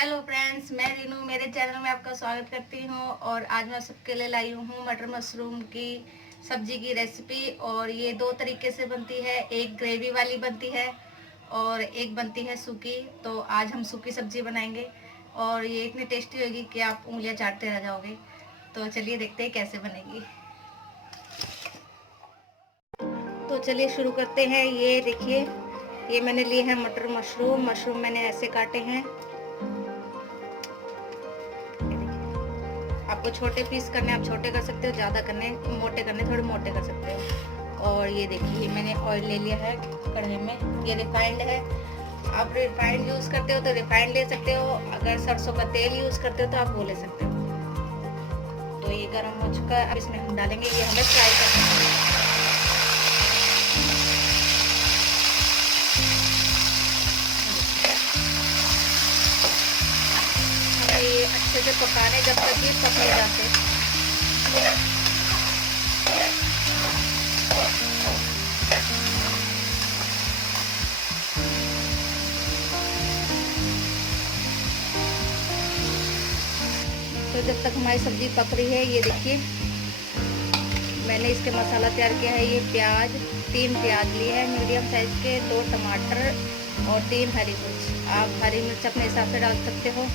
Hello friends, मैं रीनू मेरे channel में आपका स्वागत करती हूँ। और आज मैं सबके लिए लाई हूँ मटर मशरूम की सब्जी की रेसिपी। और ये दो तरीके से बनती है, एक ग्रेवी वाली बनती है और एक बनती है सूखी। तो आज हम सूखी सब्जी बनाएंगे और ये इतनी टेस्टी होगी कि आप उंगलियां चाटते रह जाओगे। तो चलिए देखते हैं कैसे बनेगी। तो चलिए शुरू करते हैं। ये देखिए, ये मैंने लिए हैं मटर मशरूम मैंने ऐसे काटे हैं। आपको छोटे पीस करने आप छोटे कर सकते हो, ज़्यादा करने मोटे करने थोड़े मोटे कर सकते हो। और ये देखिए, मैंने ऑयल ले लिया है कढ़ाई में। ये रिफाइंड है, आप रिफाइंड यूज़ करते हो तो रिफाइंड ले सकते हो, अगर सरसों का तेल यूज़ करते हो तो आप वो ले सकते हो। तो ये गर्म हो चुका है, अब इसमें हम डालेंगे, ये हमें फ्राई करना है। हमें ये अच्छे से पकाने जब तक ये पक नहीं जाते। तो जब तक हमारी सब्जी पक रही है, ये देखिए मैंने इसके मसाला तैयार किया है। ये प्याज, 3 प्याज लिए हैं मीडियम साइज़ के, 2 टमाटर और 3 हरी मिर्च। आप हरी मिर्च अपने हिसाब से डाल सकते हो,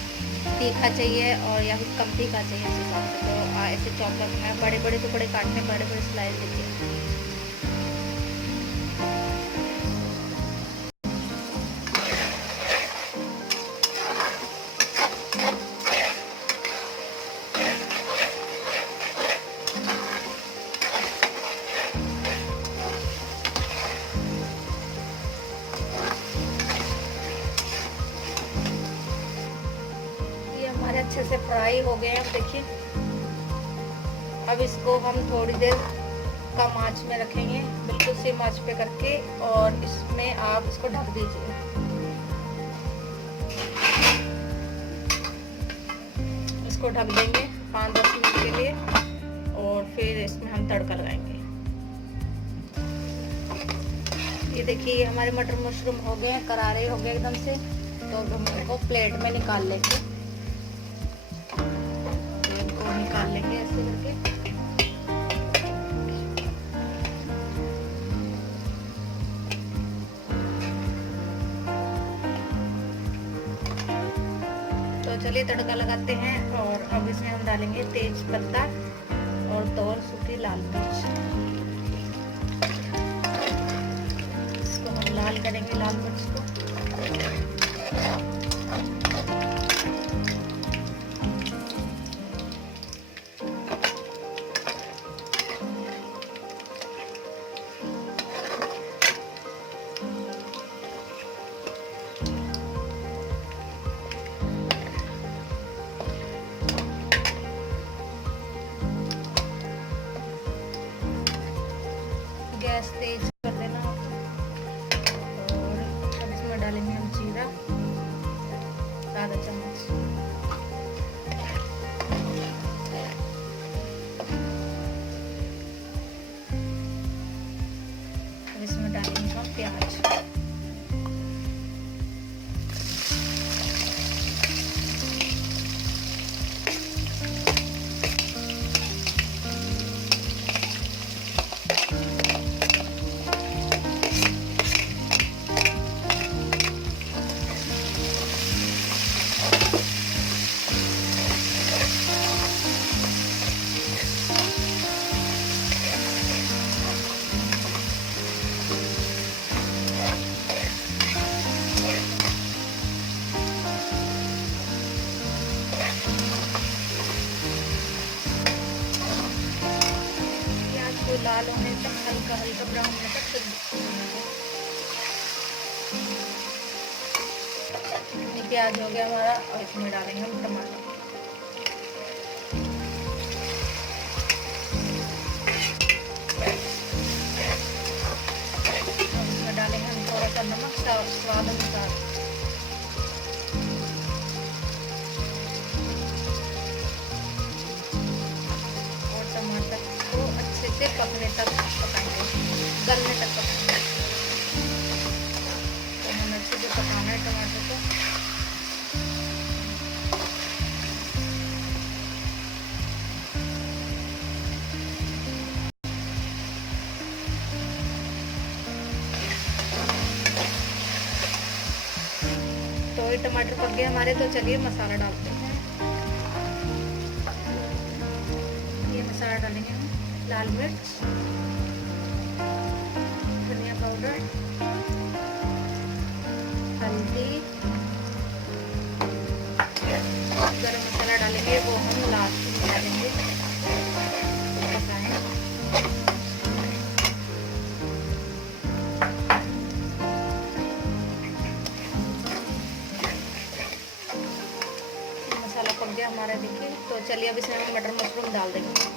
तीखा चाहिए और या फिर कम तीखा चाहिए उस हिसाब से। तो ऐसे चॉप करना है, बड़े बड़े टुकड़े काटने, बड़े बड़े स्लाइस देखिए। हमारे अच्छे से फ्राई हो गए हैं। अब देखिए, अब इसको हम थोड़ी देर कम आंच में रखेंगे, बिल्कुल सेम आंच पे करके। और इसमें आप इसको ढक दीजिए। इसको ढक देंगे 5-10 मिनट के लिए और फिर इसमें हम तड़का लगाएंगे। ये देखिए, हमारे मटर मशरूम हो गए हैं, करारे हो गए एकदम से। तो अब हम इनको प्लेट में निकाल लेंगे, निकाल लेंगे ऐसे करके। तो चलिए तड़का लगाते हैं। और अब इसमें हम डालेंगे तेज पत्ता और 2 सूखी लाल मिर्च। इसको हम लाल करेंगे, लाल मिर्च को। गैस तेज कर देना। और अब इसमें डालेंगे हम जीरा, आधा चम्मच। अब इसमें डालेंगे हम प्याज। लाल होने तक, हल्का हल्का ब्राउन होने तक प्याज हो गया हमारा। और इसमें डालेंगे हम टमाटर। और इसमें डालेंगे हम थोड़ा सा नमक, स्वाद अनुसार। और टमाटर को अच्छे से पकने तक पकाएंगे, गलने तक पकाएंगे। तो हमें अच्छे से पकाना है टमाटर को। तो ये टमाटर पक गए हमारे, तो चलिए मसाला डालते हैं। ये मसाला डालेंगे हम, लाल मिर्च, धनिया पाउडर, हल्दी, गरम मसाला डालेंगे, वो हम लास्ट में डालेंगे। मसाला पक गया हमारा, देखिए। तो चलिए अब इसमें हम मटर मशरूम डाल देंगे।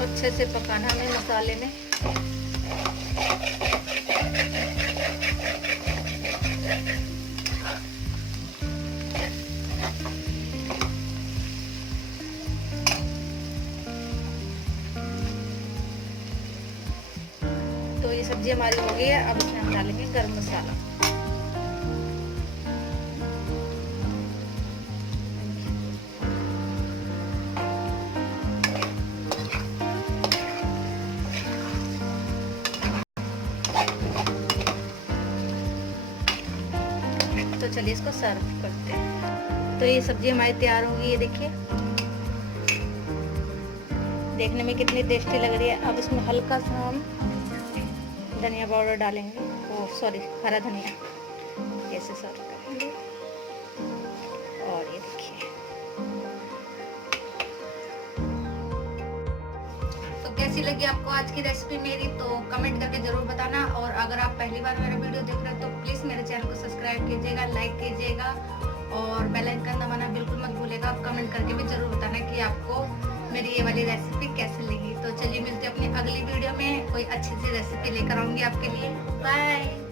अच्छे से पकाना हमें मसाले में। तो ये सब्जी हमारी हो गई है। अब इसमें हम डालेंगे गरम मसाला। तो चलिए इसको सर्व करते हैं। तो ये सब्जी हमारी तैयार होगी, ये देखिए देखने में कितनी टेस्टी लग रही है। अब इसमें हल्का सा हम धनिया पाउडर डालेंगे, सॉरी हरा धनिया, ऐसे सर्व करेंगे। और ये देखिए, तो कैसी लगी आपको आज की रेसिपी मेरी, तो कमेंट करके जरूर बताना। और अगर आप पहली बार मेरा वीडियो देख रहे हो तो प्लीज मेरे चैनल को सब्सक्राइब कीजिएगा, लाइक कीजिएगा और बेल आइकन दबाना बिल्कुल मत भूलिएगा। आप कमेंट करके भी जरूर बताना कि आपको मेरी ये वाली रेसिपी कैसी लगी। तो चलिए मिलते हैं अपनी अगली वीडियो में, कोई अच्छी सी रेसिपी लेकर आऊंगी आपके लिए। बाय।